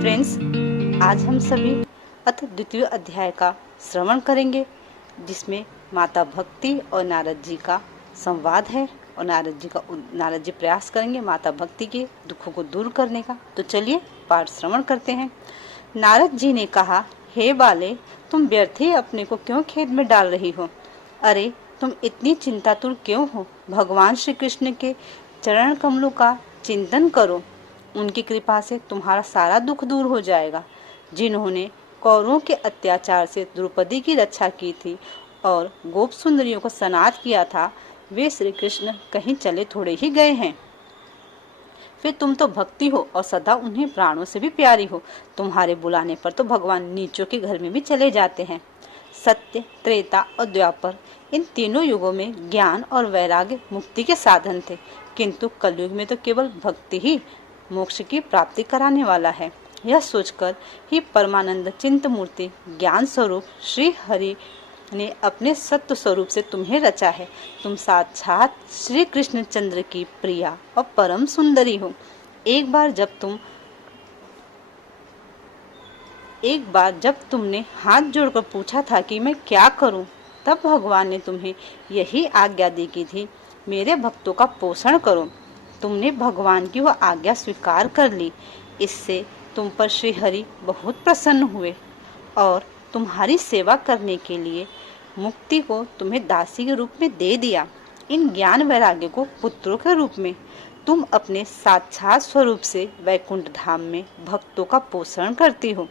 Friends, आज हम सभी अथ द्वितीय अध्याय का श्रवण करेंगे, जिसमें माता भक्ति और नारद जी का संवाद है और नारद जी प्रयास करेंगे माता भक्ति के दुखों को दूर करने का। तो चलिए पाठ श्रवण करते हैं। नारद जी ने कहा, हे बाले, तुम व्यर्थ ही अपने को क्यों खेद में डाल रही हो? अरे, तुम इतनी चिंतातुर क्यों हो? भगवान श्री कृष्ण के चरण कमलों का चिंतन करो, उनकी कृपा से तुम्हारा सारा दुख दूर हो जाएगा। जिन्होंने कौरवों के अत्याचार से द्रौपदी की रक्षा की थी और गोप सुंदरियों को सनाथ किया था, वे श्री कृष्ण कहीं चले थोड़े ही गए हैं। फिर तुम तो भक्ति हो और सदा उन्हें प्राणों से भी प्यारी हो। तुम्हारे बुलाने पर तो भगवान नीचों के घर में भी चले जाते हैं। सत्य, त्रेता और द्वापर, इन तीनों युगों में ज्ञान और वैराग्य मुक्ति के साधन थे, किंतु कलयुग में तो केवल भक्ति ही मोक्ष की प्राप्ति कराने वाला है। यह सोचकर ही परमानंद चिंत मूर्ति ज्ञान स्वरूप श्री हरि ने अपने सत्य स्वरूप से तुम्हें रचा है। तुम साक्षात श्री कृष्ण चंद्र की प्रिया और परम सुंदरी हो। एक बार जब तुमने हाथ जोड़कर पूछा था कि मैं क्या करूं, तब भगवान ने तुम्हें यही आज्ञा दी की थी, मेरे भक्तों का पोषण करो। तुमने भगवान की वह आज्ञा स्वीकार कर ली। इससे तुम पर श्री हरि बहुत प्रसन्न हुए और तुम्हारी सेवा करने के लिए मुक्ति को तुम्हें दासी के रूप में दे दिया। इन ज्ञान वैराग्य को पुत्रों के रूप में तुम अपने साक्षात स्वरूप से वैकुंठ धाम में भक्तों का पोषण करती हो।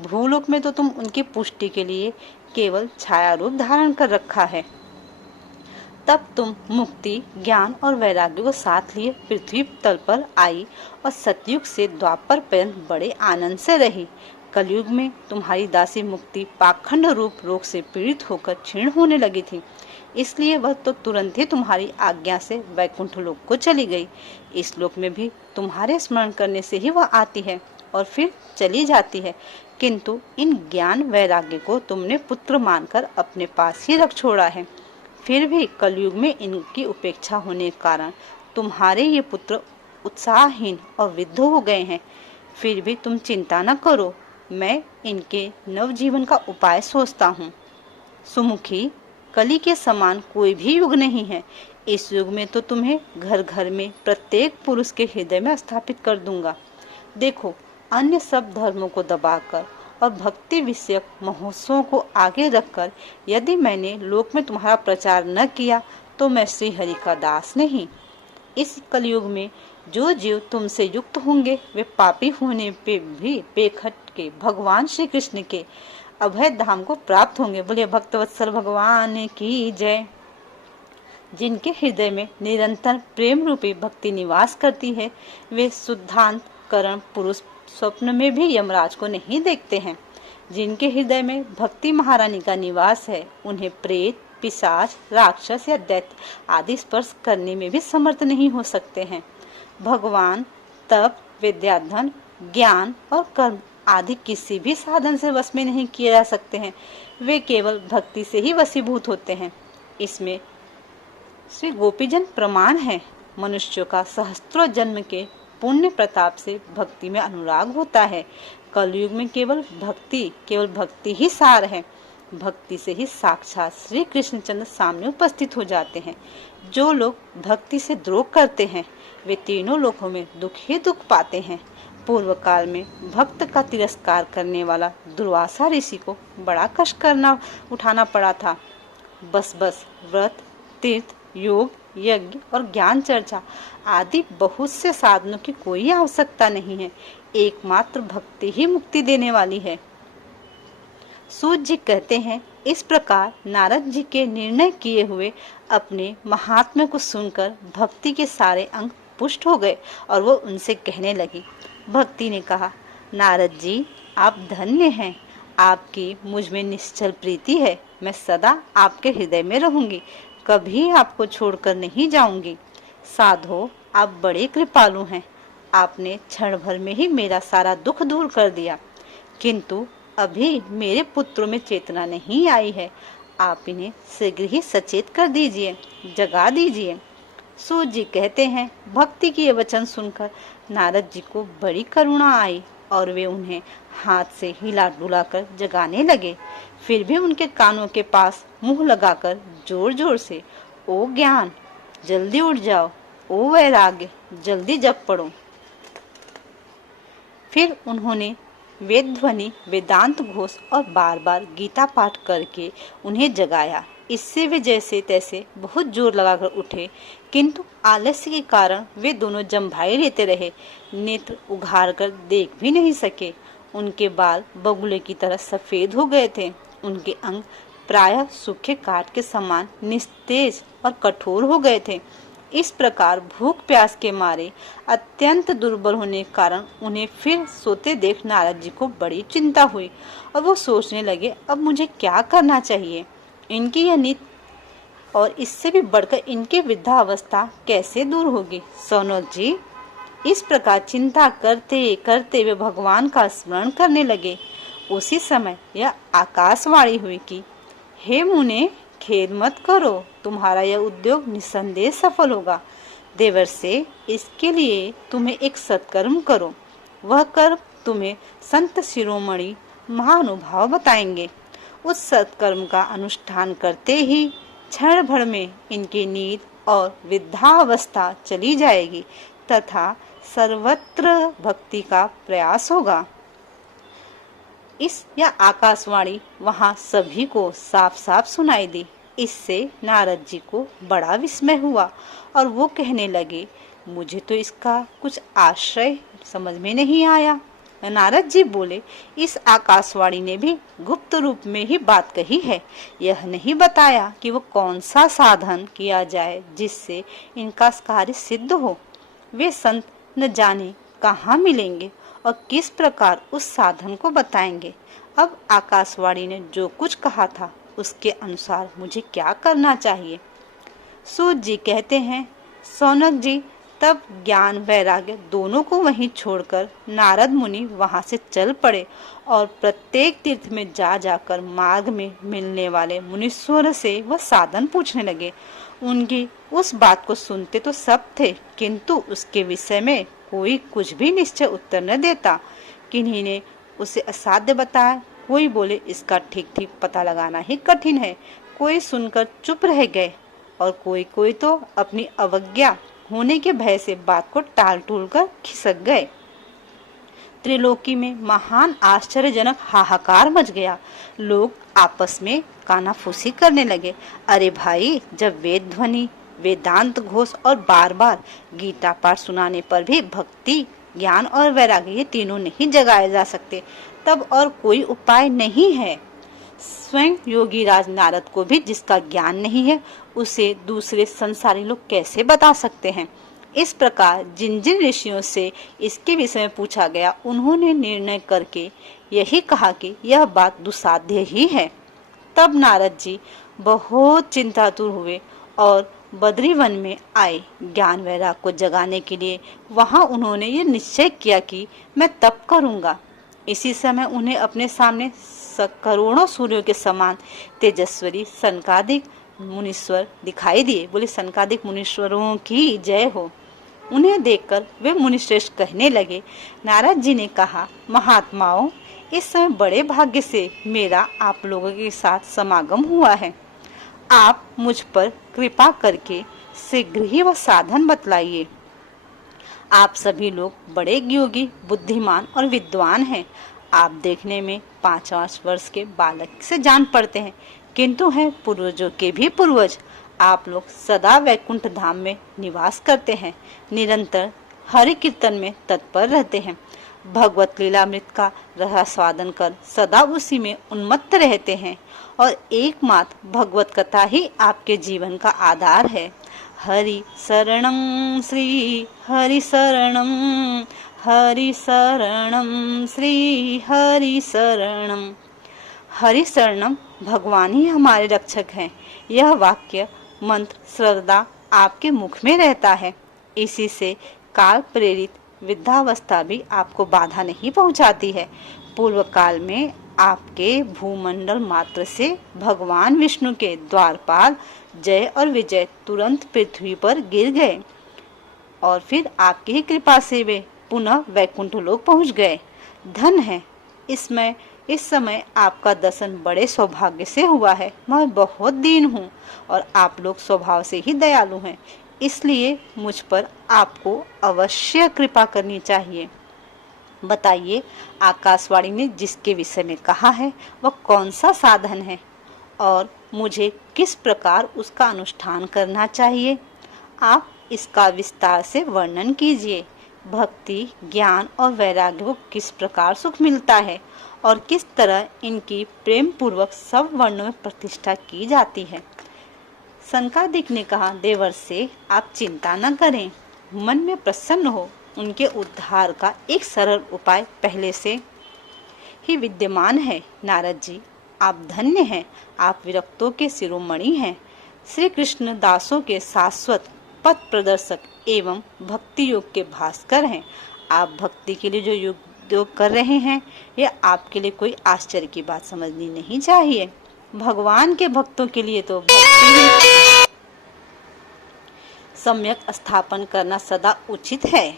भूलोक में तो तुम उनकी पुष्टि के लिए केवल छाया रूप धारण कर रखा है। तब तुम मुक्ति, ज्ञान और वैराग्य को साथ लिए पृथ्वी तल पर आई और सतयुग से द्वापर पर्यंत बड़े आनंद से रही। कलयुग में तुम्हारी दासी मुक्ति पाखंड रूप रोग से पीड़ित होकर क्षीण होने लगी थी, इसलिए वह तो तुरंत ही तुम्हारी आज्ञा से वैकुंठ लोक को चली गई। इस लोक में भी तुम्हारे स्मरण करने से ही वह आती है और फिर चली जाती है, किंतु इन ज्ञान वैराग्य को तुमने पुत्र मानकर अपने पास ही रख छोड़ा है। फिर भी कलयुग में इनकी उपेक्षा होने के कारण तुम्हारे ये पुत्र उत्साहहीन और वृद्ध हो गए हैं। फिर भी तुम चिंता न करो, मैं इनके नवजीवन का उपाय सोचता हूँ। सुमुखी, कली के समान कोई भी युग नहीं है। इस युग में तो तुम्हें घर घर में प्रत्येक पुरुष के हृदय में स्थापित कर दूंगा। देखो, अन्य सब धर्मों को दबाकर और भक्ति विषयक महोत्सवों को आगे रखकर यदि मैंने लोक में तुम्हारा प्रचार न किया तो मैं श्री हरि का दास नहीं। इस कलयुग में जो जीव तुमसे युक्त होंगे वे पापी होने पे भी बेखट के भगवान श्री कृष्ण के अभय धाम को प्राप्त होंगे। बोलिए भक्तवत्सल भगवान की जय। जिनके हृदय में निरंतर प्रेम रूपी भक्ति निवास करती है, वे शुद्धांत करण पुरुष स्वप्न में भी यमराज को नहीं देखते हैं। जिनके हृदय में भक्ति महारानी का निवास है, उन्हें प्रेत, पिशाच, राक्षस या दैत्य आदि स्पर्श करने में भी समर्थ नहीं हो सकते हैं। भगवान तप, विद्याधन, ज्ञान और कर्म आदि किसी भी साधन से वश में नहीं किए जा सकते हैं। वे केवल भक्ति से ही वशीभूत होते हैं। इसमें श्री गोपीजन प्रमाण है। मनुष्यों का सहस्त्रों जन्म के पुण्य प्रताप से भक्ति में अनुराग होता है। कलयुग में केवल भक्ति ही सार है। भक्ति से ही साक्षात श्री कृष्णचंद्र सामने उपस्थित हो जाते हैं। जो लोग भक्ति से द्रोह करते हैं, वे तीनों लोकों में दुख ही दुख पाते हैं। पूर्व काल में भक्त का तिरस्कार करने वाला दुर्वासा ऋषि को बड़ा कष्ट उठाना पड़ा था। बस व्रत, तीर्थ, योग, यज्ञ और ज्ञान चर्चा आदि बहुत से साधनों की कोई आवश्यकता नहीं है। एकमात्र भक्ति ही मुक्ति देने वाली है। सूत जी कहते हैं, इस प्रकार नारद जी के निर्णय किए हुए अपने महात्म्य को सुनकर भक्ति के सारे अंग पुष्ट हो गए और वो उनसे कहने लगी। भक्ति ने कहा, नारद जी, आप धन्य हैं। आपकी मुझ में निश्चल प्रीति है। मैं सदा आपके हृदय में रहूंगी, कभी आपको छोड़कर नहीं जाऊंगी। साधो, आप बड़े कृपालु हैं। आपने क्षण भर में ही मेरा सारा दुख दूर कर दिया, किंतु अभी मेरे पुत्रों में चेतना नहीं आई है। आप इन्हें शीघ्र ही सचेत कर दीजिए, जगा दीजिए। सूत जी कहते हैं, भक्ति के ये वचन सुनकर नारद जी को बड़ी करुणा आई और वे उन्हें हाथ से हिला डुला कर जगाने लगे। फिर भी उनके कानों के पास मुंह लगाकर जोर जोर से, ओ ज्ञान जल्दी उठ जाओ, ओ वैराग्य जल्दी जग पड़ो। फिर उन्होंने वेद ध्वनि, वेदांत घोष और बार बार गीता पाठ करके उन्हें जगाया। इससे वे जैसे तैसे बहुत जोर लगाकर उठे, किंतु आलस्य के कारण वे दोनों जम्भाई लेते रहे, नेत्र उघाड़ कर देख भी नहीं सके। उनके बाल बगुले की तरह सफेद हो गए थे। उनके अंग प्रायः सूखे काठ के समान निस्तेज और कठोर हो गए थे। इस प्रकार भूख प्यास के मारे अत्यंत दुर्बल होने के कारण उन्हें फिर सोते देख नारद जी को बड़ी चिंता हुई और वो सोचने लगे, अब मुझे क्या करना चाहिए। इनकी यह नीति और इससे भी बढ़कर इनकी वृद्धावस्था कैसे दूर होगी। सौनक जी इस प्रकार चिंता करते करते वे भगवान का स्मरण करने लगे। उसी समय यह आकाशवाणी हुई कि हे मुने, खेद मत करो, तुम्हारा यह उद्योग निसंदेह सफल होगा। देवर्षि, इसके लिए तुम्हें एक सत्कर्म करो। वह कर्म तुम्हें संत शिरोमणि महानुभाव बताएंगे। उस सत्कर्म का अनुष्ठान करते ही क्षण भर में इनकी नींद और वृद्धावस्था चली जाएगी तथा सर्वत्र भक्ति का प्रयास होगा। इस यह आकाशवाणी वहां सभी को साफ साफ सुनाई दी। इससे नारद जी को बड़ा विस्मय हुआ और वो कहने लगे, मुझे तो इसका कुछ आश्चर्य समझ में नहीं आया। नारद जी बोले, इस आकाशवाणी ने भी गुप्त रूप में ही बात कही है। यह नहीं बताया कि वो कौन सा साधन किया जाए जिससे इनका कार्य सिद्ध हो। वे संत न जाने कहाँ मिलेंगे और किस प्रकार उस साधन को बताएंगे। अब आकाशवाणी ने जो कुछ कहा था उसके अनुसार मुझे क्या करना चाहिए। सूत जी कहते हैं, सौनक जी तब ज्ञान वैराग्य दोनों को वहीं छोड़कर नारद मुनि वहां से चल पड़े और प्रत्येक तीर्थ में जा जाकर मार्ग में मिलने वाले मुनीश्वर से वह साधन पूछने लगे। उनकी उस बात को सुनते तो सब थे, किंतु उसके विषय में कोई कुछ भी निश्चय उत्तर न देता। किन्हीं ने उसे असाध्य बताया, कोई बोले इसका ठीक ठीक पता लगाना ही कठिन है, कोई सुनकर चुप रह गए और कोई कोई तो अपनी अवज्ञा होने के भय से बात को टाल टूल कर खिसक गए। त्रिलोकी में महान आश्चर्यजनक हाहाकार मच गया। लोग आपस में कानाफूसी करने लगे। अरे भाई, जब वेद ध्वनि, वेदांत घोष और बार बार गीता पाठ सुनाने पर भी भक्ति, ज्ञान और वैराग्य ये तीनों नहीं जगाए जा सकते, तब और कोई उपाय नहीं है। स्वयं योगी राज नारद को भी जिसका ज्ञान नहीं है उसे दूसरे संसारी लोग कैसे बता सकते हैं। इस प्रकार जिन जिन ऋषियों से इसके विषय में पूछा गया, उन्होंने निर्णय करके यही कहा कि यह बात दुस्साध्य ही है। तब नारद जी बहुत चिंतातुर हुए और बद्री वन में आए ज्ञान वैराग को जगाने के लिए। वहां उन्होंने ये निश्चय किया कि मैं तप करूंगा। इसी समय उन्हें अपने सामने करोड़ों सूर्यों के समान तेजस्वी सनकादिक मुनीश्वर दिखाई दिए। बोले, सनकादिक मुनीश्वरों की जय हो। उन्हें देखकर वे मुनिश्रेष्ठ कहने लगे। नारद जी ने कहा, महात्माओं, इस समय बड़े भाग्य से मेरा आप लोगों के साथ समागम हुआ है। आप मुझ पर कृपा करके शीघ्र ही वह साधन बतलाइए। आप सभी लोग बड़े योगी, बुद्धिमान और विद्वान हैं। आप देखने में 5-5 वर्ष के बालक से जान पड़ते हैं, किंतु हैं पूर्वजों के भी पूर्वज। आप लोग सदा वैकुंठ धाम में निवास करते हैं, निरंतर हरि कीर्तन में तत्पर रहते हैं, भगवत लीलामृत का रसास्वादन कर सदा उसी में उन्मत्त रहते हैं और एकमात्र भगवत कथा ही आपके जीवन का आधार है। हरि शरणं श्री हरि शरणं, हरि शरणं श्री हरि शरणं। हरि शरणं भगवान ही हमारे रक्षक हैं। यह वाक्य मंत्र श्रद्धा आपके मुख में रहता है। इसी से काल प्रेरित वृद्धावस्था भी आपको बाधा नहीं पहुंचाती है। पूर्व काल में आपके भूमंडल मात्र से भगवान विष्णु के द्वारपाल जय और विजय तुरंत पृथ्वी पर गिर गए और फिर आपकी ही कृपा से वे पुनः वैकुंठ लोक पहुंच गए। धन है। इस समय आपका दर्शन बड़े सौभाग्य से हुआ है। मैं बहुत दीन हूँ और आप लोग स्वभाव से ही दयालु हैं, इसलिए मुझ पर आपको अवश्य कृपा करनी चाहिए। बताइए, आकाशवाणी ने जिसके विषय में कहा है वह कौन सा साधन है और मुझे किस प्रकार उसका अनुष्ठान करना चाहिए? आप इसका विस्तार से वर्णन कीजिए। भक्ति, ज्ञान और वैराग्य को किस प्रकार सुख मिलता है और किस तरह इनकी प्रेम पूर्वक सब वर्णों में प्रतिष्ठा की जाती है। सनकादिक ने कहा, देवर्षि, आप चिंता न करें, मन में प्रसन्न हो। उनके उद्धार का एक सरल उपाय पहले से ही विद्यमान है। नारद जी, आप धन्य हैं। आप विरक्तों के शिरोमणि हैं, श्री कृष्ण दासों के शाश्वत पथ प्रदर्शक एवं भक्ति योग के भास्कर हैं। आप भक्ति के लिए जो योग कर रहे हैं, यह आपके लिए कोई आश्चर्य की बात समझनी नहीं चाहिए। भगवान के भक्तों के लिए तो भक्ति सम्यक स्थापन करना सदा उचित है।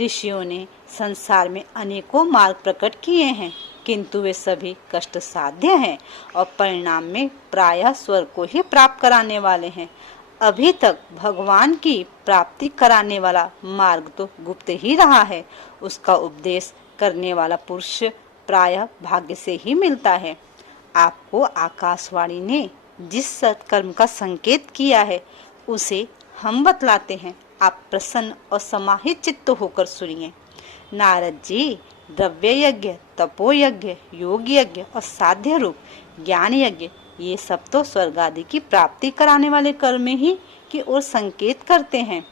ऋषियों ने संसार में अनेकों मार्ग प्रकट किए हैं, किंतु वे सभी कष्ट साध्य हैं और परिणाम में प्रायः स्वर्ग को ही प्राप्त कराने वाले हैं। अभी तक भगवान की प्राप्ति कराने वाला मार्ग तो गुप्त ही रहा है। उसका उपदेश करने वाला पुरुष प्रायः भाग्य से ही मिलता है। आपको आकाशवाणी ने जिस सत्कर्म का संकेत किया है उसे हम बतलाते हैं। आप प्रसन्न और समाहित चित्त होकर सुनिए। नारद जी, द्रव्य यज्ञ, तपो यज्ञ, योग यज्ञ और साध्य रूप ज्ञान यज्ञ, ये सब तो स्वर्ग आदि की प्राप्ति कराने वाले कर्म ही की ओर संकेत करते हैं।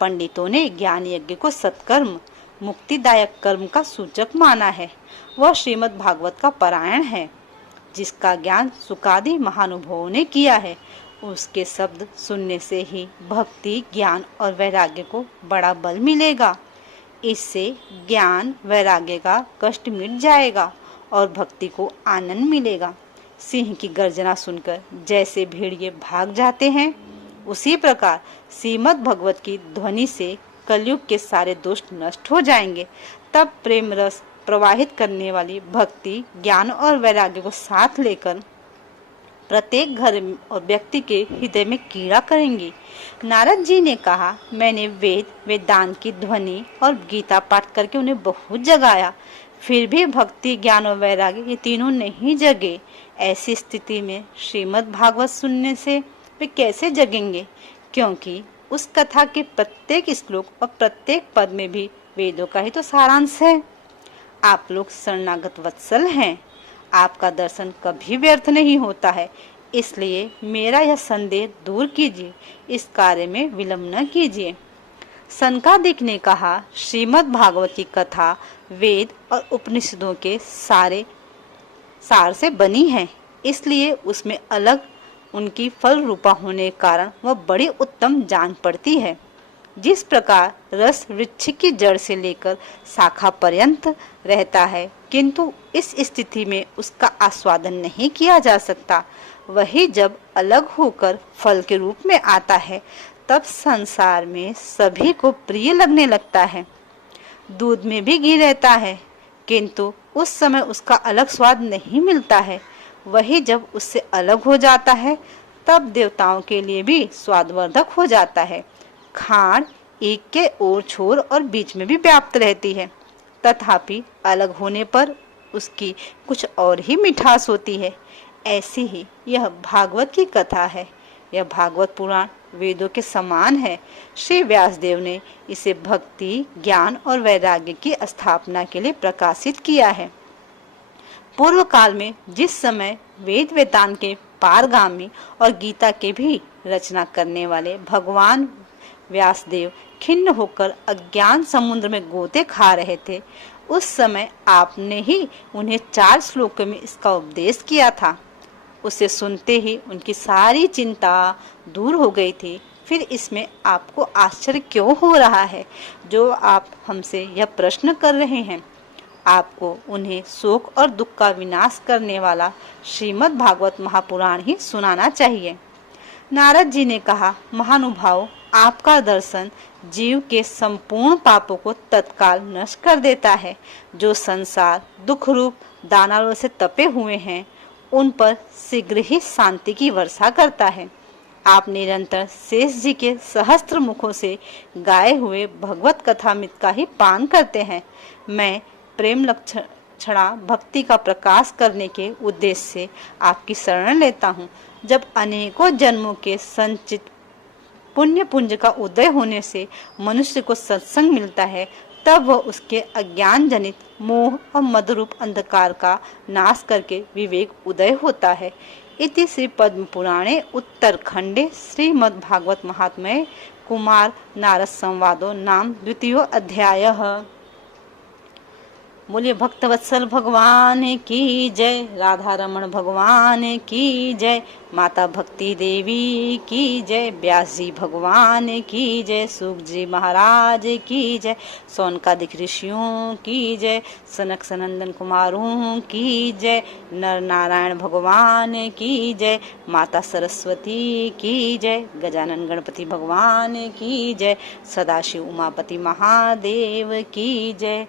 पंडितों ने ज्ञान यज्ञ को सत्कर्म, मुक्तिदायक कर्म का सूचक माना है। वह श्रीमद् भागवत का पारायण है, जिसका ज्ञान सुकादि महानुभवों ने किया है। उसके शब्द सुनने से ही भक्ति, ज्ञान और वैराग्य को बड़ा बल मिलेगा। इससे ज्ञान वैराग्य का कष्ट मिट जाएगा और भक्ति को आनंद मिलेगा। सिंह की गर्जना सुनकर जैसे भेड़िए भाग जाते हैं, उसी प्रकार श्रीमद् भगवत की ध्वनि से कलयुग के सारे दोष नष्ट हो जाएंगे। तब प्रेम रस प्रवाहित करने वाली भक्ति, ज्ञान और वैराग्य को साथ लेकर प्रत्येक घर और व्यक्ति के हृदय में कीड़ा करेंगी। नारद जी ने कहा, मैंने वेदांत की ध्वनि और गीता पाठ करके उन्हें बहुत जगाया, फिर भी भक्ति, ज्ञान और वैराग्य ये तीनों नहीं जगे। ऐसी स्थिति में श्रीमद् भागवत सुनने से वे कैसे जगेंगे? क्योंकि उस कथा के प्रत्येक श्लोक और प्रत्येक पद में भी वेदों का ही तो सारांश है। आप लोग शरणागत वत्सल हैं, आपका दर्शन कभी व्यर्थ नहीं होता है, इसलिए मेरा यह संदेह दूर कीजिए, इस कार्य में विलंब न कीजिए। सनकादिक ने कहा, श्रीमद् भागवत की कथा वेद और उपनिषदों के सार से बनी है, इसलिए उसमें अलग उनकी फल रूपा होने के कारण वह बड़ी उत्तम जान पड़ती है। जिस प्रकार रस वृक्ष की जड़ से लेकर शाखा पर्यंत रहता है, किंतु इस स्थिति में उसका आस्वादन नहीं किया जा सकता, वही जब अलग होकर फल के रूप में आता है, तब संसार में सभी को प्रिय लगने लगता है। दूध में भी घी रहता है, किंतु उस समय उसका अलग स्वाद नहीं मिलता है। वही जब उससे अलग हो जाता है, तब देवताओं के लिए भी स्वादवर्धक हो जाता है। खांड एक के ओर छोर और बीच में भी व्याप्त रहती है, तथापि अलग होने पर उसकी कुछ और ही मिठास होती है। ऐसी ही यह भागवत की कथा है। यह भागवत पुराण वेदों के समान है। श्री व्यासदेव ने इसे भक्ति, ज्ञान और वैराग्य की स्थापना के लिए प्रकाशित किया है। पूर्व काल में जिस समय वेद वेदांत के पारगामी और गीता के भी रचना करने वाले भगवान व्यासदेव खिन्न होकर अज्ञान समुद्र में गोते खा रहे थे, उस समय आपने ही उन्हें 4 श्लोकों में इसका उपदेश किया था। उसे सुनते ही उनकी सारी चिंता दूर हो गई थी। फिर इसमें आपको आश्चर्य क्यों हो रहा है जो आप हमसे यह प्रश्न कर रहे हैं? आपको उन्हें शोक और दुख का विनाश करने वाला श्रीमद् भागवत महापुराण ही सुनाना चाहिए। नारद जी ने कहा, महानुभाव, आपका दर्शन जीव के संपूर्ण पापों को तत्काल नष्ट कर देता है। जो संसार दुख रूप दानवों से तपे हुए हैं, उन पर शीघ्र ही शांति की वर्षा करता है। आप निरंतर शेष जी के सहस्त्र मुखों से गाए हुए भगवत कथामृत का ही पान करते हैं। मैं प्रेम लक्षणा भक्ति का प्रकाश करने के उद्देश्य से आपकी शरण लेता हूँ। जब अनेकों जन्मों के संचित पुण्य पुंज का उदय होने से मनुष्य को सत्संग मिलता है, तब वह उसके अज्ञान जनित मोह और मदरूप अंधकार का नाश करके विवेक उदय होता है। इति श्री पद्म पुराणे उत्तरखंडे श्रीमद् भागवत महात्म्ये कुमार नारद संवादो नाम द्वितीयो अध्यायः। बोलिए भक्तवत्सल भगवान की जय, राधा रमण भगवान की जय, माता भक्ति देवी की जय, व्यास जी भगवान की जय, सुख जी महाराज की जय, सौनकादिक ऋषियों की जय, सनक सनंदन कुमारों की जय, नर नारायण भगवान की जय, माता सरस्वती की जय, गजानन गणपति भगवान की जय, सदाशिव उमापति महादेव की जय।